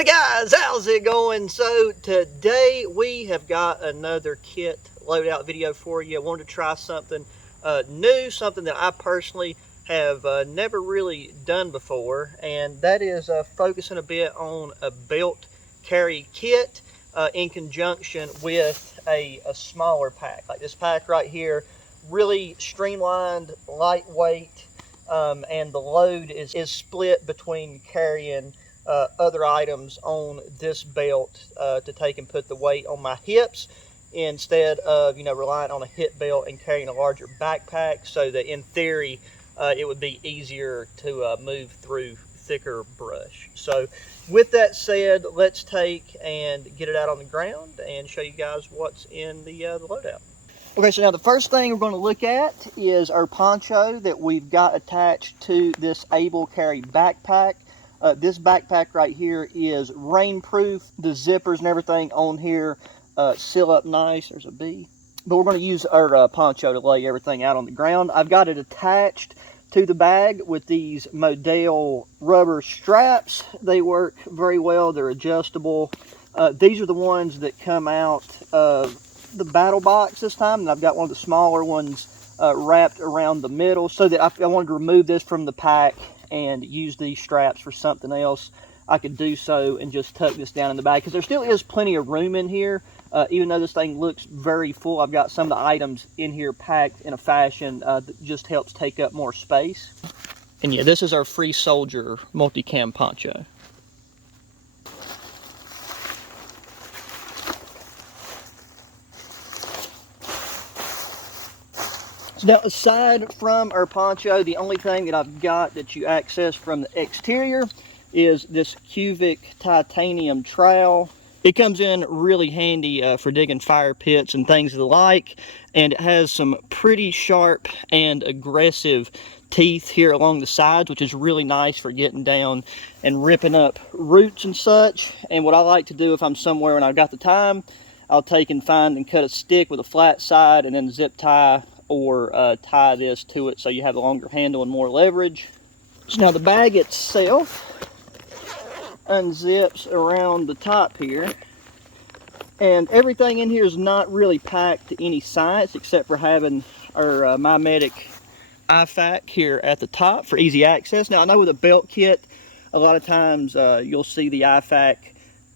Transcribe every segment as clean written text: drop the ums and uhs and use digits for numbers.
Howdy guys, how's it going? So today we have got another kit loadout video for you. I wanted to try something new, something that I personally have never really done before, and that is focusing a bit on a belt carry kit in conjunction with a smaller pack. Like this pack right here, really streamlined, lightweight, and the load is split between carrying other items on this belt to take and put the weight on my hips instead of, relying on a hip belt and carrying a larger backpack, so that in theory it would be easier to move through thicker brush. So with that said, let's take and get it out on the ground and show you guys what's in the loadout. Okay, so now the first thing we're going to look at is our poncho that we've got attached to this Able Carry backpack. This backpack right here is rainproof. The zippers and everything on here seal up nice. There's a bee. But we're going to use our poncho to lay everything out on the ground. I've got it attached to the bag with these Model rubber straps. They work very well. They're adjustable. These are the ones that come out of the battle box this time, and I've got one of the smaller ones wrapped around the middle, so that I wanted to remove this from the pack and use these straps for something else. I could do so and just tuck this down in the bag, because there still is plenty of room in here. Even though this thing looks very full, I've got some of the items in here packed in a fashion that just helps take up more space. And yeah, this is our Free Soldier multicam poncho. So now, aside from our poncho, the only thing that I've got that you access from the exterior is this cubic titanium trowel. It comes in really handy for digging fire pits and things of the like, and it has some pretty sharp and aggressive teeth here along the sides, which is really nice for getting down and ripping up roots and such. And what I like to do if I'm somewhere and I've got the time, I'll take and find and cut a stick with a flat side and then zip tie or tie this to it so you have a longer handle and more leverage. So now the bag itself unzips around the top here, and everything in here is not really packed to any size except for having our MyMedic IFAK here at the top for easy access. Now I know with a belt kit, a lot of times you'll see the IFAK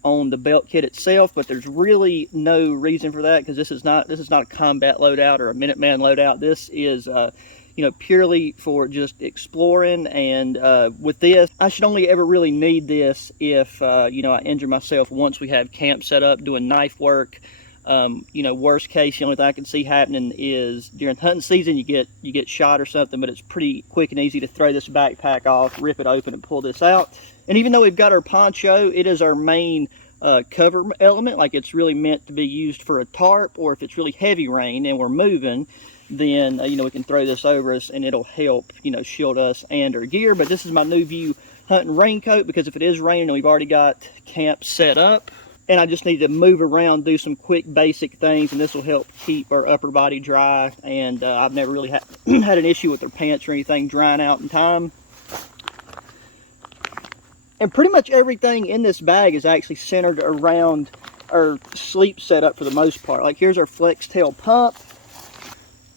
on the belt kit itself, but there's really no reason for that, because this is not a combat loadout or a Minuteman loadout. This is purely for just exploring. And with this, I should only ever really need this if I injure myself once we have camp set up doing knife work. Worst case, the only thing I can see happening is during hunting season you get shot or something, but it's pretty quick and easy to throw this backpack off, rip it open, and pull this out. And even though we've got our poncho, it is our main cover element. Like, it's really meant to be used for a tarp, or if it's really heavy rain and we're moving, then we can throw this over us and it'll help shield us and our gear. But this is my New View hunting raincoat, because if it is raining, we've already got camp set up and I just need to move around, do some quick basic things, and this will help keep our upper body dry. And I've never really had an issue with their pants or anything drying out in time. And pretty much everything in this bag is actually centered around our sleep setup for the most part. Like, here's our flex tail pump.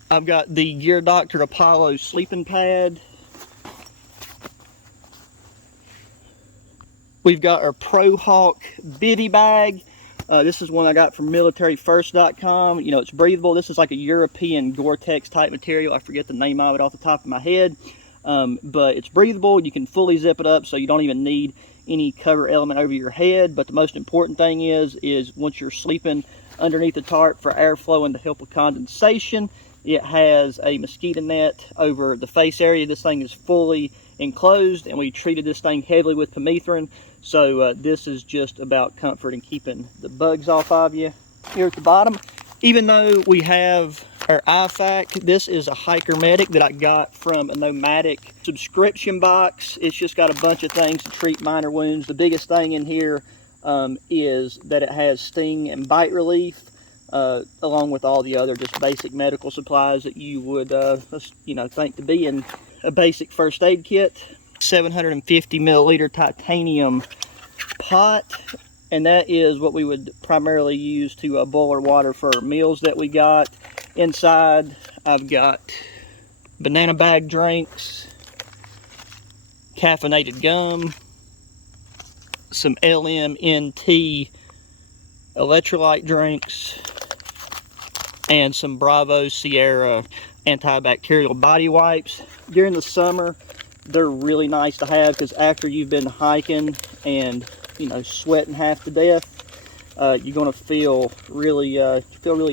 I've got the Gear Doctor Apollo sleeping pad. We've got our Pro Hawk bivy bag. This is one I got from militaryfirst.com. It's breathable. This is like a European Gore-Tex type material. I forget the name of it off the top of my head. But it's breathable. You can fully zip it up, so you don't even need any cover element over your head. But the most important thing is once you're sleeping underneath the tarp, for airflow and to help with condensation, it has a mosquito net over the face area. This thing is fully enclosed, and we treated this thing heavily with permethrin. So this is just about comfort and keeping the bugs off of you. Here at the bottom, even though we have our IFAK, this is a hiker medic that I got from a Nomadic subscription box. It's just got a bunch of things to treat minor wounds. The biggest thing in here is that it has sting and bite relief, along with all the other just basic medical supplies that you would think to be in a basic first aid kit. 750 milliliter titanium pot, and that is what we would primarily use to boil our water for our meals that we got. Inside, I've got banana bag drinks, caffeinated gum, some LMNT electrolyte drinks, and some Bravo Sierra antibacterial body wipes. During the summer, they're really nice to have because after you've been hiking and, you know, sweating half to death, you're gonna feel really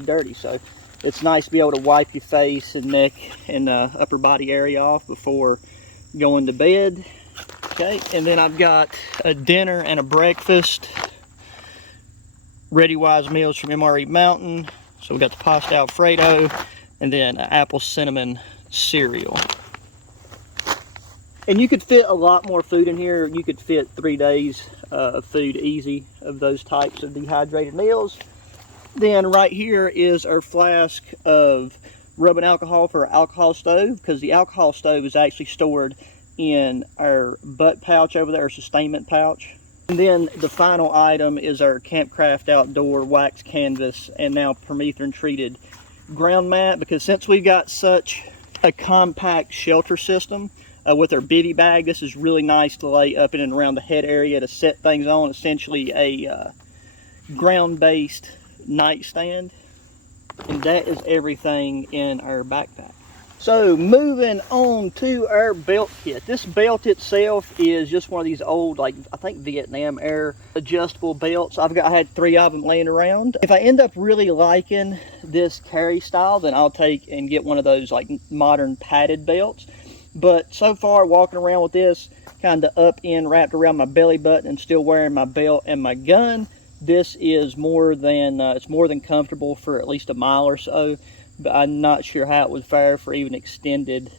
dirty. So it's nice to be able to wipe your face and neck and upper body area off before going to bed. Okay, and then I've got a dinner and a breakfast. Ready Wise meals from MRE Mountain. So we got the pasta Alfredo and then apple cinnamon cereal. And you could fit a lot more food in here. You could fit 3 days of food easy of those types of dehydrated meals. Then right here is our flask of rubbing alcohol for our alcohol stove, because the alcohol stove is actually stored in our butt pouch over there, our sustainment pouch. And then the final item is our CAMPCRAFT outdoor wax canvas and now permethrin treated ground mat, because since we've got such a compact shelter system with our bivy bag, this is really nice to lay up in and around the head area to set things on. Essentially a ground-based nightstand. And that is everything in our backpack. So moving on to our belt kit. This belt itself is just one of these old, like, I think Vietnam era adjustable belts. I had 3 of them laying around. If I end up really liking this carry style, then I'll take and get one of those like modern padded belts. But so far, walking around with this kind of up in wrapped around my belly button and still wearing my belt and my gun, this is more than it's more than comfortable for at least a mile or so. But I'm not sure how it would fare for even extended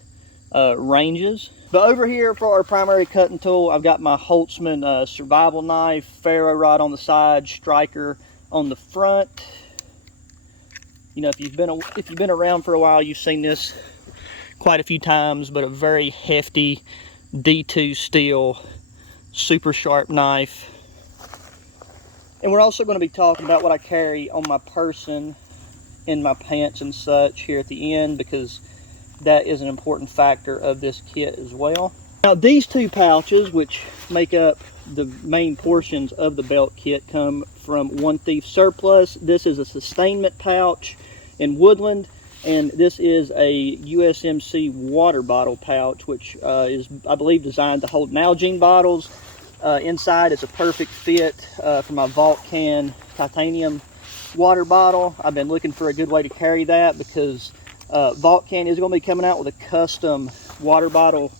ranges. But over here for our primary cutting tool, I've got my Holtzman survival knife, ferro rod on the side, striker on the front. You know, if you've been around for a while, you've seen this quite a few times. But a very hefty D2 steel, super sharp knife. And we're also going to be talking about what I carry on my person, in my pants and such here at the end, because that is an important factor of this kit as well. Now these 2 pouches, which make up the main portions of the belt kit, come from One Thief Surplus. This is a sustainment pouch in Woodland, and this is a USMC water bottle pouch, which is, I believe, designed to hold Nalgene bottles. Inside it's a perfect fit for my Vault Can titanium water bottle. I've been looking for a good way to carry that, because Vault Can is going to be coming out with a custom water bottle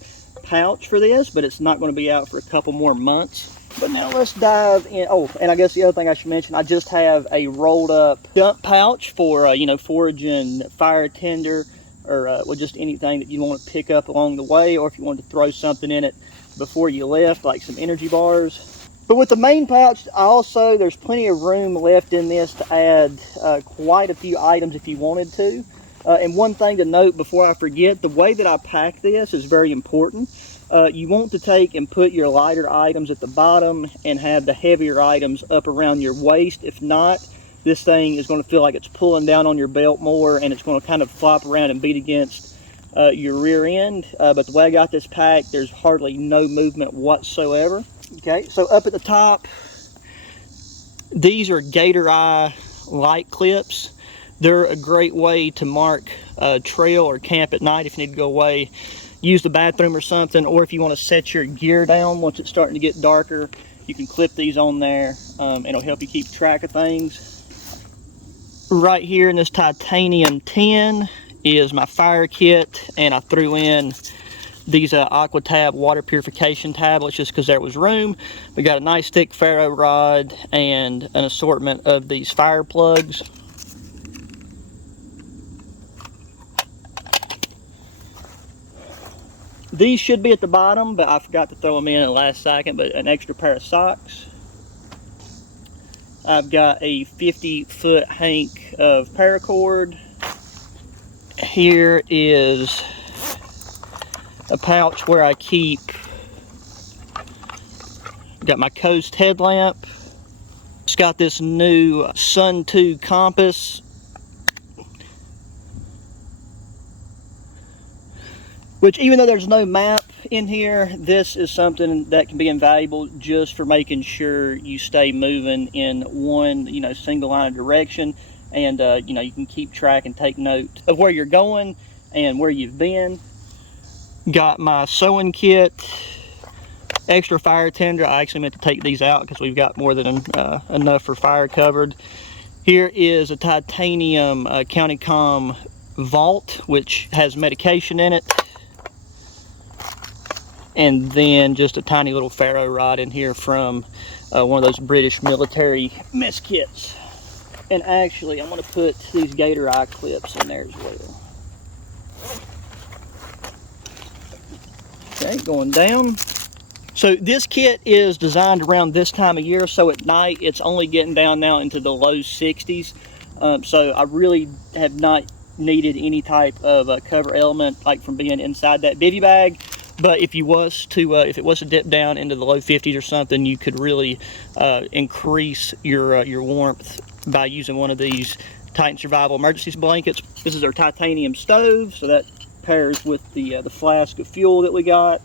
pouch for this, but it's not going to be out for a couple more months. But now let's dive in. Oh, and I guess the other thing I should mention, I just have a rolled up dump pouch for you know, foraging fire tinder, or well, just anything that you want to pick up along the way, or if you wanted to throw something in it before you left, like some energy bars. But with the main pouch, there's plenty of room left in this to add quite a few items if you wanted to. And one thing to note before I forget, the way that I pack this is very important. You want to take and put your lighter items at the bottom and have the heavier items up around your waist. If not, this thing is going to feel like it's pulling down on your belt more, and it's going to kind of flop around and beat against your rear end. But the way I got this packed, there's hardly no movement whatsoever. Okay, so up at the top, these are Gator Eye light clips. They're a great way to mark a trail or camp at night if you need to go away, use the bathroom or something, or if you want to set your gear down once it's starting to get darker, you can clip these on there. It'll help you keep track of things. Right here in this titanium tin is my fire kit, and I threw in these AquaTab water purification tablets just because there was room. We got a nice thick ferro rod and an assortment of these fire plugs. These should be at the bottom, but I forgot to throw them in at the last second. But an extra pair of socks. I've got a 50-foot hank of paracord. Here is a pouch where I keep Got my Coast headlamp. It's got this new Sun 2 compass. Which, even though there's no map in here, this is something that can be invaluable just for making sure you stay moving in one, single line of direction. And, you can keep track and take note of where you're going and where you've been. Got my sewing kit, extra fire tender. I actually meant to take these out because we've got more than enough for fire covered. Here is a titanium County Com vault, which has medication in it. And then just a tiny little ferro rod in here from one of those British military mess kits. And actually, I'm going to put these gator eye clips in there as well. Okay, going down. So this kit is designed around this time of year, so at night it's only getting down now into the low 60s. So I really have not needed any type of cover element like from being inside that bivy bag. But if it was to dip down into the low 50s or something, you could really increase your warmth by using one of these Titan Survival Emergency Blankets. This is our titanium stove, so that pairs with the flask of fuel that we got.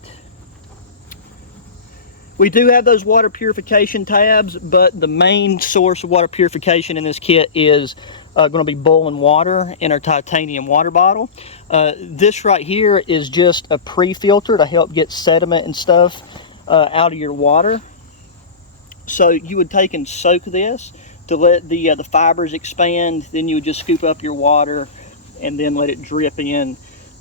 We do have those water purification tabs, but the main source of water purification in this kit is going to be boiling water in our titanium water bottle. This right here is just a pre-filter to help get sediment and stuff out of your water. So you would take and soak this to let the fibers expand. Then you would just scoop up your water and then let it drip in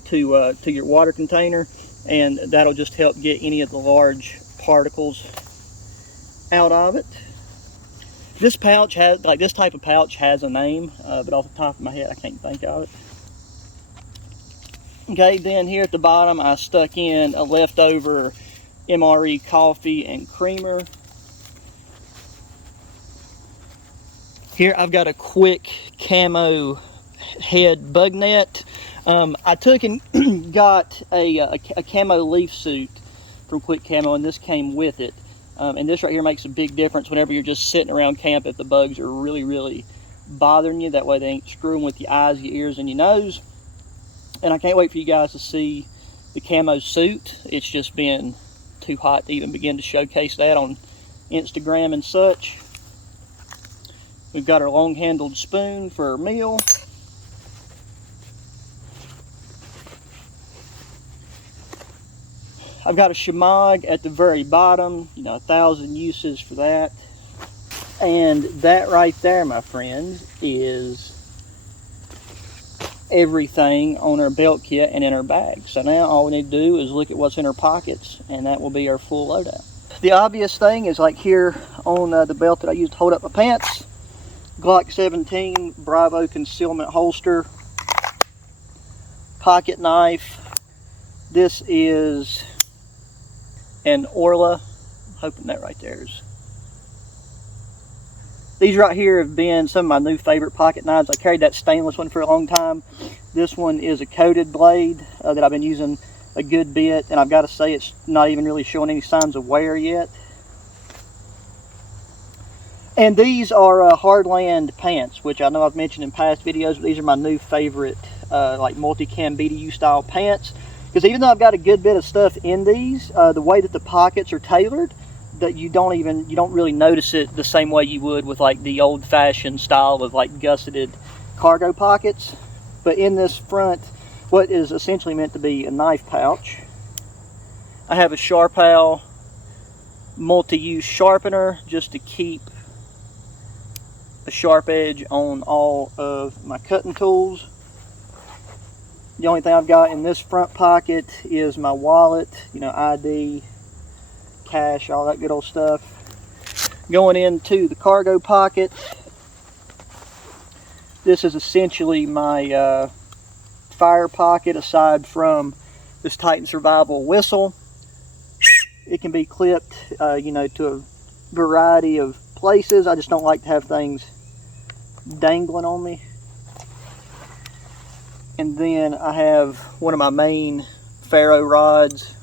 to your water container, and that'll just help get any of the large particles out of it. This pouch has, this type of pouch has a name, but off the top of my head I can't think of it. Okay, then here at the bottom I stuck in a leftover MRE coffee and creamer. Here I've got a quick camo head bug net. I took and got a camo leaf suit from Quick Camo, and this came with it. And this right here makes a big difference whenever you're just sitting around camp if the bugs are really bothering you. That way they ain't screwing with your eyes, your ears, and your nose. And I can't wait for you guys to see the camo suit. It's just been too hot to even begin to showcase that on Instagram and such. We've got our long-handled spoon for our meal. I've got a shemagh at the very bottom, 1,000 uses for that. And that right there, my friends, is everything on our belt kit and in our bag. So now all we need to do is look at what's in our pockets, and that will be our full loadout. The obvious thing is like here on the belt that I use to hold up my pants, Glock 17 Bravo concealment holster, pocket knife. This is an Orla, I'm hoping that right there is. These right here have been some of my new favorite pocket knives. I carried that stainless one for a long time. This one is a coated blade that I've been using a good bit, and I've got to say it's not even really showing any signs of wear yet. And these are Hardland pants, which I know I've mentioned in past videos, but these are my new favorite like multi-cam BDU style pants. Because even though I've got a good bit of stuff in these, the way that the pockets are tailored, that you don't really notice it the same way you would with like the old-fashioned style of like gusseted cargo pockets. But in this front, what is essentially meant to be a knife pouch, I have a Sharpal multi-use sharpener just to keep a sharp edge on all of my cutting tools. The only thing I've got in this front pocket is my wallet, ID, cash, all that good old stuff. Going into the cargo pocket, this is essentially my fire pocket aside from this Titan Survival whistle. It can be clipped, to a variety of places. I just don't like to have things dangling on me. And then I have one of my main ferro rods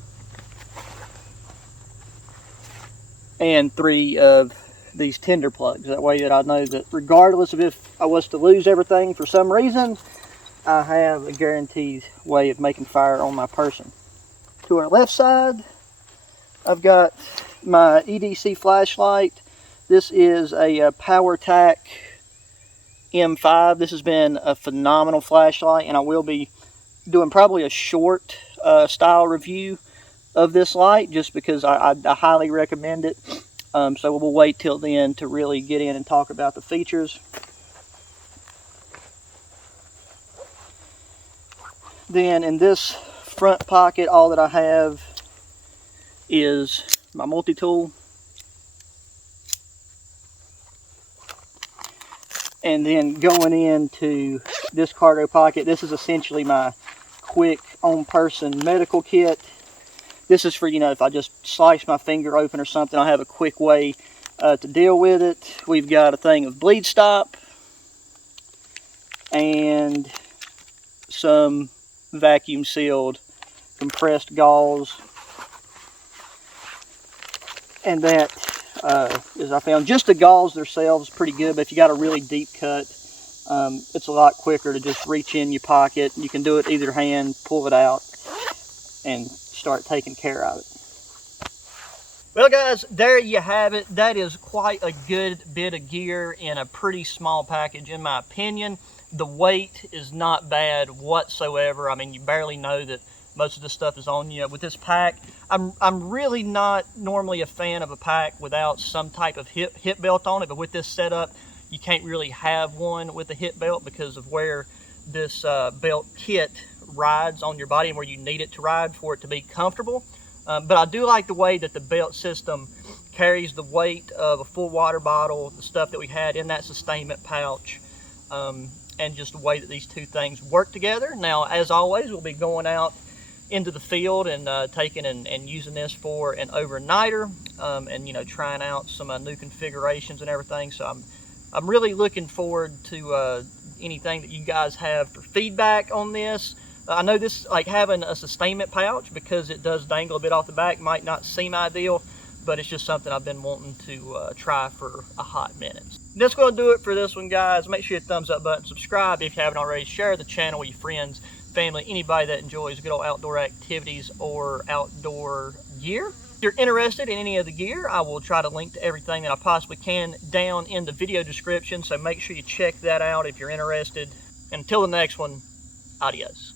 and 3 of these tinder plugs. That way that I know that regardless of if I was to lose everything for some reason, I have a guaranteed way of making fire on my person. To our left side, I've got my EDC flashlight. This is a PowerTac M5. This has been a phenomenal flashlight, and I will be doing probably a short style review of this light just because I highly recommend it. So we'll wait till then to really get in and talk about the features. Then in this front pocket, all that I have is my multi-tool. And then going into this cargo pocket, this is essentially my quick on-person medical kit. This is for, you know, if I just slice my finger open or something, I have a quick way to deal with it. We've got a thing of bleed stop and some vacuum sealed compressed gauze. And that is, I found, just the gauze themselves pretty good, but if you got a really deep cut, it's a lot quicker to just reach in your pocket. You can do it either hand, pull it out, and start taking care of it. Well guys, there you have it. That is quite a good bit of gear in a pretty small package in my opinion. The weight is not bad whatsoever. I mean, you barely know that most of the stuff is on you. With this pack, I'm really not normally a fan of a pack without some type of hip belt on it, but with this setup, you can't really have one with a hip belt because of where this belt kit rides on your body and where you need it to ride for it to be comfortable. But I do like the way that the belt system carries the weight of a full water bottle, the stuff that we had in that sustainment pouch, and just the way that these two things work together. Now, as always, we'll be going out into the field and taking and using this for an overnighter, and, you know, trying out some new configurations and everything. So I'm really looking forward to anything that you guys have for feedback on this. I know this, like having a sustainment pouch, because it does dangle a bit off the back, might not seem ideal, but it's just something I've been wanting to try for a hot minute. That's going to do it for this one, guys. Make sure you hit the thumbs up button, subscribe if you haven't already, share the channel with your friends, family, anybody that enjoys good old outdoor activities or outdoor gear. If you're interested in any of the gear, I will try to link to everything that I possibly can down in the video description, so make sure you check that out if you're interested. Until the next one, adios.